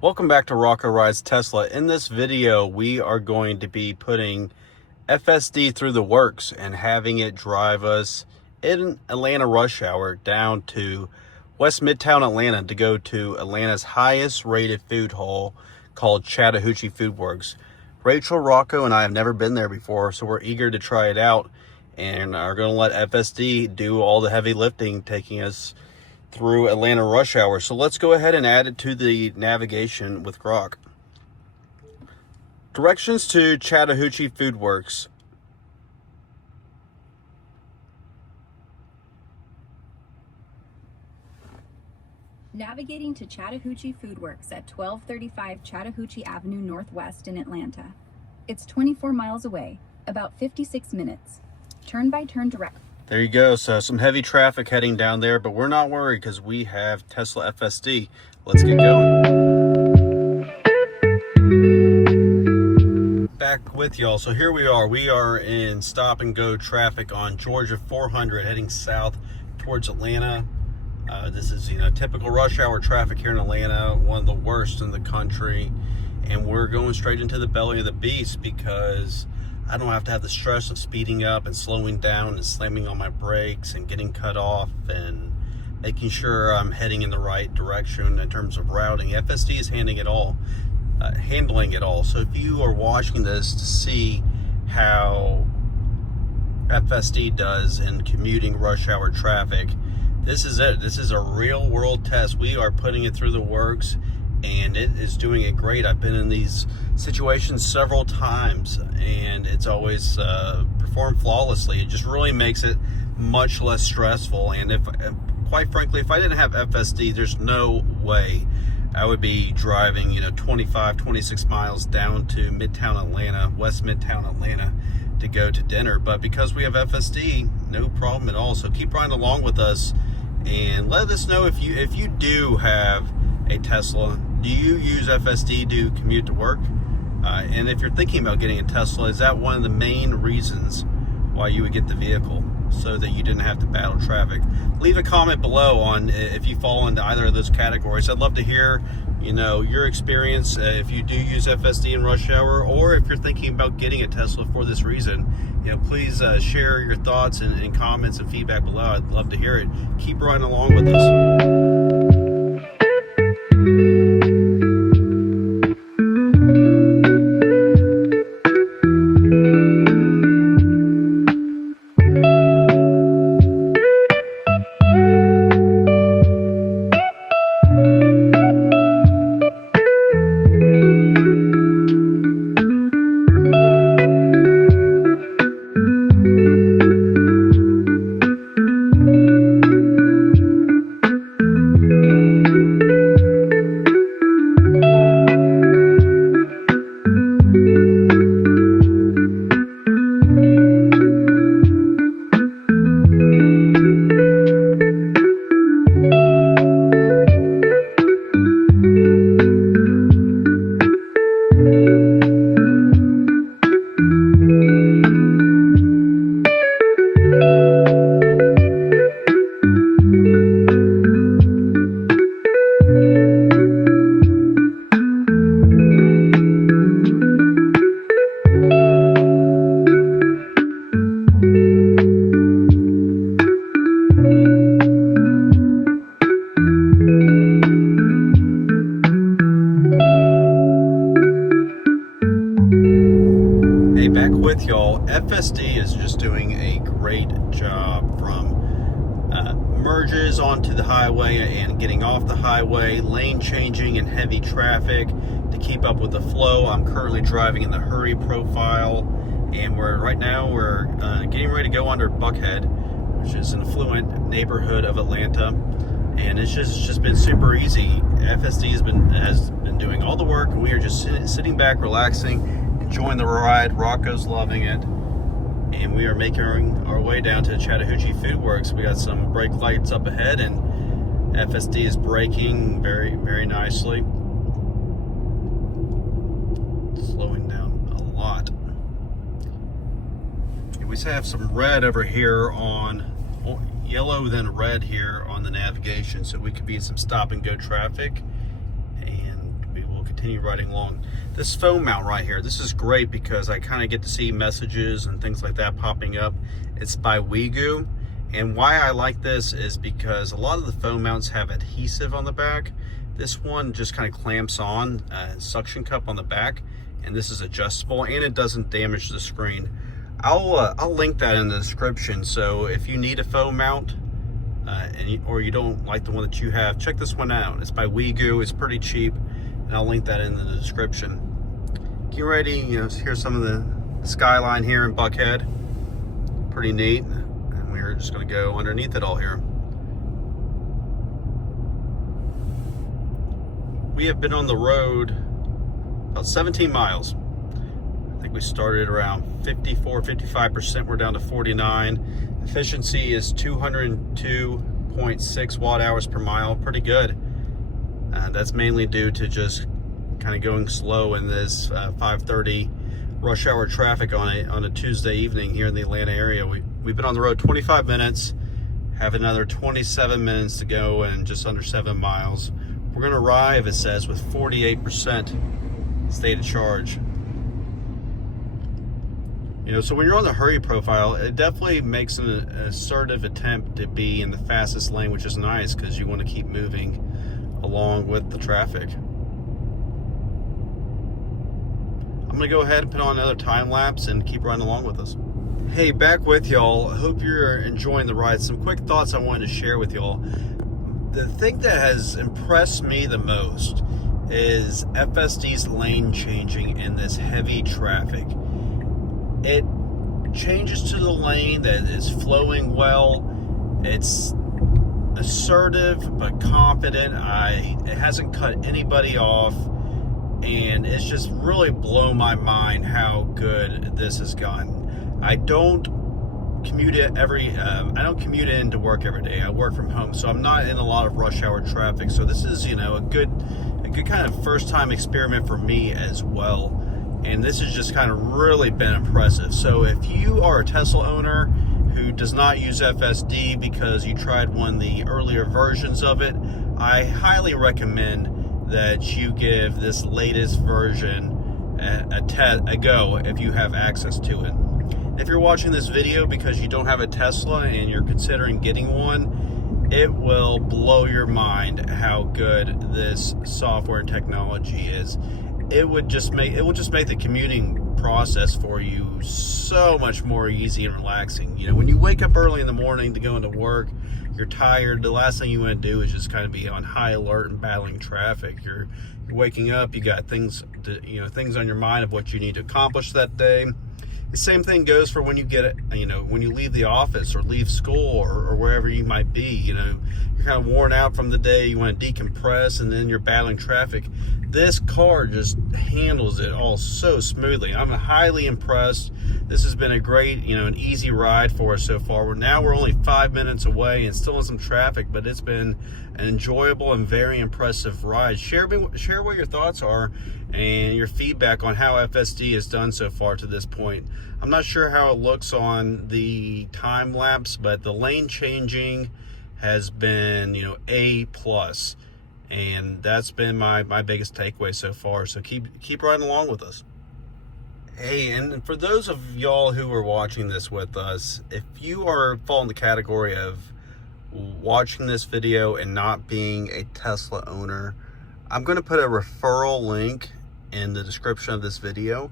Welcome back to Rocco Rides Tesla. In this video, we are going to be putting FSD through the works and having it drive us in Atlanta rush hour down to West Midtown Atlanta to go to Atlanta's highest rated food hall called Chattahoochee Food Works. Rachel, Rocco, and I have never been there before, so we're eager to try it out and are going to let FSD do all the heavy lifting, taking us through Atlanta rush hour. So let's go ahead and add it to the navigation with Grok. Directions to Chattahoochee Food Works. Navigating to Chattahoochee Food Works at 1235 Chattahoochee Avenue Northwest in Atlanta. It's 24 miles away, about 56 minutes. Turn-by-turn direct. There you go. So some heavy traffic heading down there, but we're not worried because we have Tesla FSD. Let's get going. Back with y'all. So here we are. We are in stop and go traffic on Georgia 400 heading south towards Atlanta. This is, typical rush hour traffic here in Atlanta, one of the worst in the country. And we're going straight into the belly of the beast because I don't have to have the stress of speeding up and slowing down and slamming on my brakes and getting cut off and making sure I'm heading in the right direction in terms of routing. FSD is handling it all. So if you are watching this to see how FSD does in commuting rush hour traffic, this is it. This is a real world test. We are putting it through the works, and it is doing it great. I've been in these situations several times, and it's always performed flawlessly. It just really makes it much less stressful. And quite frankly, if I didn't have FSD, there's no way I would be driving, 26 miles down to Midtown Atlanta, West Midtown Atlanta, to go to dinner. But because we have FSD, no problem at all. So keep riding along with us and let us know if you do have a Tesla. Do you use FSD to commute to work? And if you're thinking about getting a Tesla, is that one of the main reasons why you would get the vehicle, so that you didn't have to battle traffic? Leave a comment below on if you fall into either of those categories. I'd love to hear, your experience if you do use FSD in rush hour, or if you're thinking about getting a Tesla for this reason. Please share your thoughts and comments and feedback below. I'd love to hear it. Keep riding along with us. Back with y'all. FSD is just doing a great job from merges onto the highway and getting off the highway, lane changing in heavy traffic to keep up with the flow. I'm currently driving in the hurry profile, and right now we're getting ready to go under Buckhead, which is an affluent neighborhood of Atlanta, and it's just been super easy. FSD has been doing all the work, and we are just sitting back, relaxing, enjoying the ride. Rocco's loving it, and we are making our way down to Chattahoochee Food Works. We got some brake lights up ahead, and FSD is braking very, very nicely, slowing down a lot. And we have some red over here on yellow, then red here on the navigation, so we could be in some stop and go traffic, and we will continue riding along. This phone mount right here, this is great because I kind of get to see messages and things like that popping up. It's by Wegu, and why I like this is because a lot of the phone mounts have adhesive on the back. This one just kind of clamps on a suction cup on the back, and this is adjustable, and it doesn't damage the screen. I'll link that in the description, so if you need a phone mount or you don't like the one that you have, check this one out. It's by Wegu. It's pretty cheap, and I'll link that in the description. Get ready, here's some of the skyline here in Buckhead. Pretty neat, and we're just going to go underneath it all here. We have been on the road about 17 miles. I think we started around 55%. We're down to 49. Efficiency is 202.6 watt hours per mile. Pretty good. That's mainly due to just kind of going slow in this 5:30 rush hour traffic on a Tuesday evening here in the Atlanta area. We've been on the road 25 minutes, have another 27 minutes to go, and just under 7 miles. We're going to arrive, it says, with 48% state of charge. So when you're on the hurry profile, it definitely makes an assertive attempt to be in the fastest lane, which is nice because you want to keep moving along with the traffic. I'm going to go ahead and put on another time lapse and keep riding along with us. Hey, back with y'all. Hope you're enjoying the ride. Some quick thoughts I wanted to share with y'all. The thing that has impressed me the most is FSD's lane changing in this heavy traffic. It changes to the lane that is flowing well. It's assertive but confident. It hasn't cut anybody off, and it's just really blown my mind how good this has gotten. I don't commute into work every day. I work from home, so I'm not in a lot of rush hour traffic. So this is, a good kind of first time experiment for me as well. And this has just kind of really been impressive. So if you are a Tesla owner who does not use FSD because you tried one of the earlier versions of it, I highly recommend that you give this latest version a go if you have access to it. If you're watching this video because you don't have a Tesla and you're considering getting one, it will blow your mind how good this software and technology is. It will just make the commuting process for you so much more easy and relaxing. When you wake up early in the morning to go into work, you're tired. The last thing you want to do is just kind of be on high alert and battling traffic. You're waking up, you got things on your mind of what you need to accomplish that day. The same thing goes for when you when you leave the office or leave school or wherever you might be. You're kind of worn out from the day, you want to decompress, and then you're battling traffic. This car just handles it all so smoothly. I'm highly impressed. This has been a great, an easy ride for us so far. We're only 5 minutes away and still in some traffic, but it's been an enjoyable and very impressive ride. Share what your thoughts are and your feedback on how FSD has done so far to this point. I'm not sure how it looks on the time lapse, but the lane changing has been, A+. And that's been my biggest takeaway so far. So keep riding along with us. Hey, and for those of y'all who are watching this with us, if you are falling the category of watching this video and not being a Tesla owner, I'm going to put a referral link in the description of this video.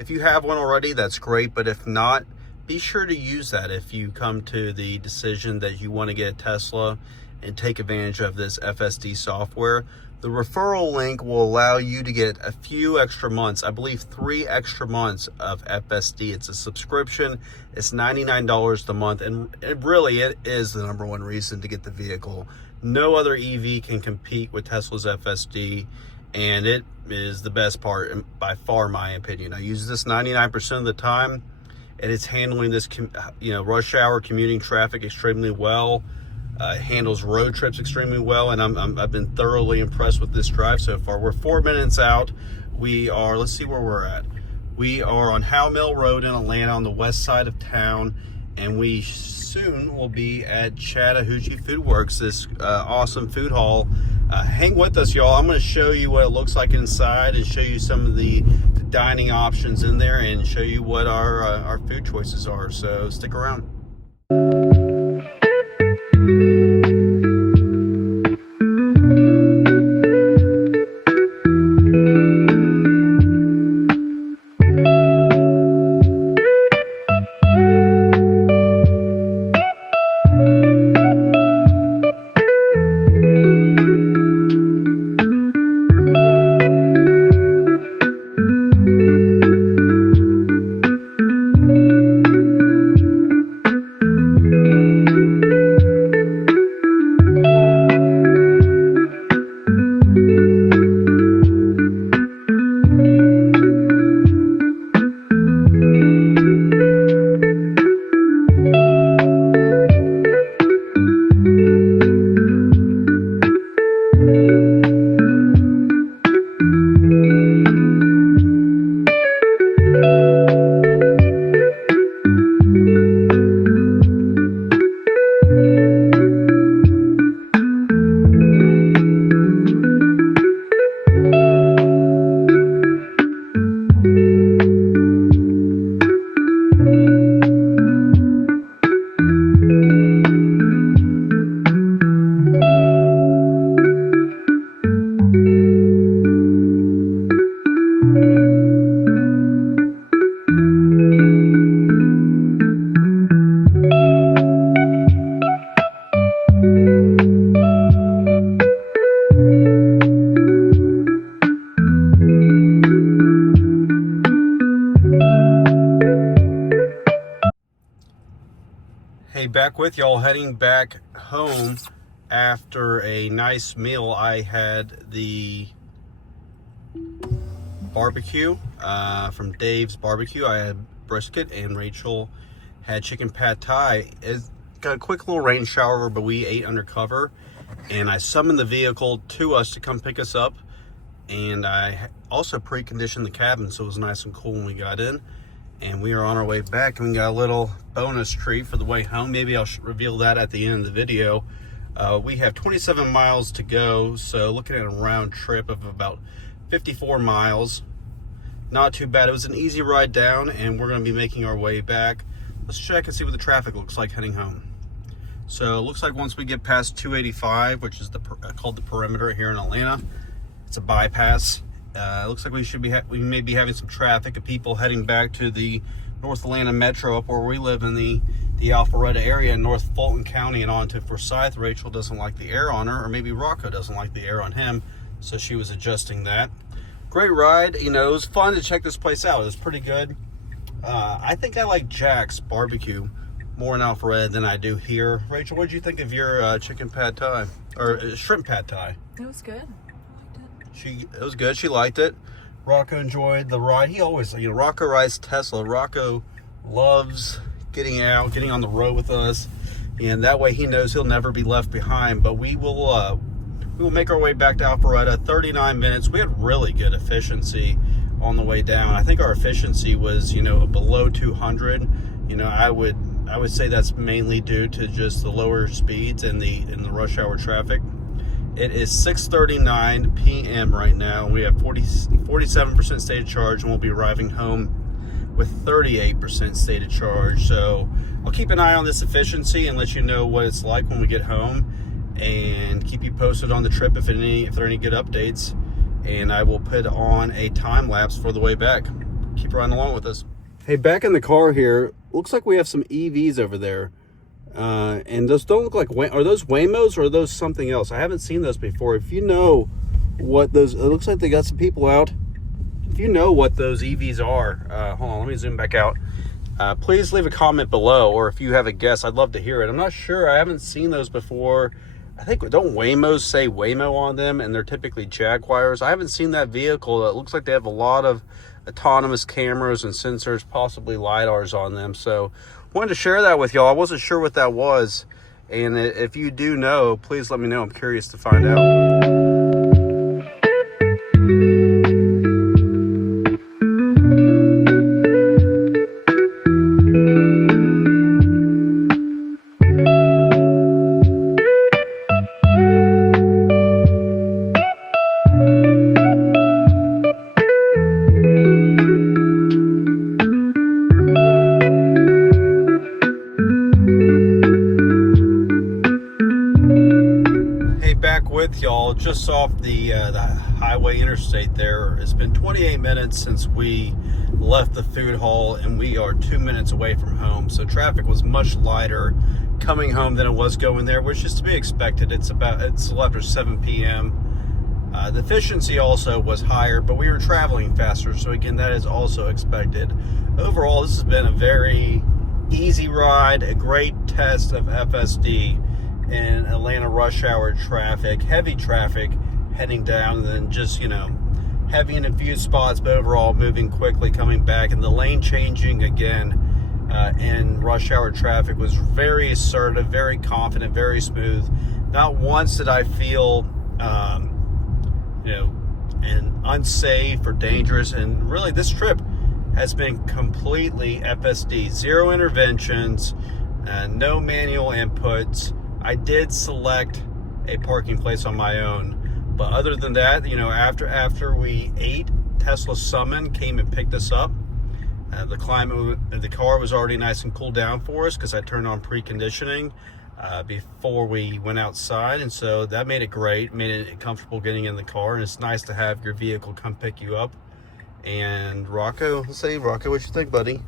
If you have one already, that's great. But if not, be sure to use that if you come to the decision that you want to get a Tesla and take advantage of this FSD software. The referral link will allow you to get a few extra months, I believe 3 extra months of FSD. It's a subscription. It's $99 a month, and it is the number one reason to get the vehicle. No other EV can compete with Tesla's FSD, and it is the best part, by far, in my opinion. I use this 99% of the time, and it's handling this, rush hour commuting traffic extremely well. Handles road trips extremely well, and I've been thoroughly impressed with this drive so far. We're 4 minutes out. Let's see where we're at. We are on Howe Mill Road in Atlanta on the west side of town, and we soon will be at Chattahoochee Food Works, this awesome food hall Hang with us, y'all. I'm going to show you what it looks like inside and show you some of the dining options in there and show you what our food choices are. So stick around. Hey, back with y'all, heading back home after a nice meal. I had the barbecue from Dave's Barbecue. I had brisket, and Rachel had chicken pad thai. It's got a quick little rain shower, but we ate undercover, and I summoned the vehicle to us to come pick us up, and I also preconditioned the cabin so it was nice and cool when we got in. And we are on our way back, and we got a little bonus treat for the way home. Maybe I'll reveal that at the end of the video. We have 27 miles to go, so looking at a round trip of about 54 miles. Not too bad. It was an easy ride down, and we're going to be making our way back. Let's check and see what the traffic looks like heading home. So it looks like once we get past 285, which is called the perimeter here in Atlanta, it's a bypass. It looks like we may be having some traffic of people heading back to the North Atlanta Metro up where we live in the Alpharetta area in North Fulton County and on to Forsyth. Rachel doesn't like the air on her, or maybe Rocco doesn't like the air on him, so she was adjusting that. Great ride. You know, it was fun to check this place out. It was pretty good. I think I like Jack's Barbecue more in Alpharetta than I do here. Rachel, what did you think of your chicken pad thai or shrimp pad thai? It was good. It was good. She liked it. Rocco enjoyed the ride. He always, Rocco rides Tesla. Rocco loves getting out, getting on the road with us, and that way he knows he'll never be left behind. But we will make our way back to Alpharetta. 39 minutes. We had really good efficiency on the way down. I think our efficiency was, below 200. I would say that's mainly due to just the lower speeds and the rush hour traffic. It is 6:39 p.m. right now. We have 47% stated charge, and we'll be arriving home with 38% stated charge. So I'll keep an eye on this efficiency and let you know what it's like when we get home, and keep you posted on the trip if there are any good updates. And I will put on a time lapse for the way back. Keep riding along with us. Hey, back in the car here. Looks like we have some EVs over there. And those don't look like, are those Waymos or are those something else? I haven't seen those before. If you know what those, it looks like they got some people out. If you know what those EVs are, hold on, let me zoom back out. Please leave a comment below, or if you have a guess, I'd love to hear it. I'm not sure, I haven't seen those before. I think, don't Waymos say Waymo on them, and they're typically Jaguars? I haven't seen that vehicle. It looks like they have a lot of autonomous cameras and sensors, possibly LiDARs on them. So wanted to share that with y'all. I wasn't sure what that was, and if you do know, please let me know. I'm curious to find out. y'all, just off the highway interstate there. It's been 28 minutes since we left the food hall, and we are 2 minutes away from home. So traffic was much lighter coming home than it was going there, which is to be expected. It's a little after 7 p.m. The efficiency also was higher, but we were traveling faster. So again, that is also expected. Overall, this has been a very easy ride, a great test of FSD in Atlanta rush hour traffic, heavy traffic heading down, and then just, heavy in a few spots, but overall moving quickly, coming back. And the lane changing again in rush hour traffic was very assertive, very confident, very smooth. Not once did I feel, and unsafe or dangerous. And really, this trip has been completely FSD, zero interventions, no manual inputs. I did select a parking place on my own, but other than that, after we ate, Tesla Summon came and picked us up. The climate of the car was already nice and cooled down for us because I turned on preconditioning before we went outside, and so that made it great, made it comfortable getting in the car. And it's nice to have your vehicle come pick you up. And Rocco, let's say, Rocco, what you think, buddy?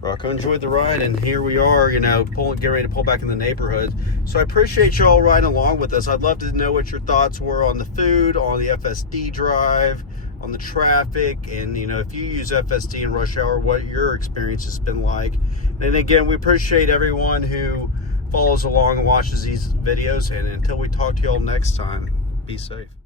Rocco enjoyed the ride, and here we are, getting ready to pull back in the neighborhood. So I appreciate you all riding along with us. I'd love to know what your thoughts were on the food, on the FSD drive, on the traffic, and if you use FSD in rush hour, what your experience has been like. And again, we appreciate everyone who follows along and watches these videos. And until we talk to you all next time, be safe.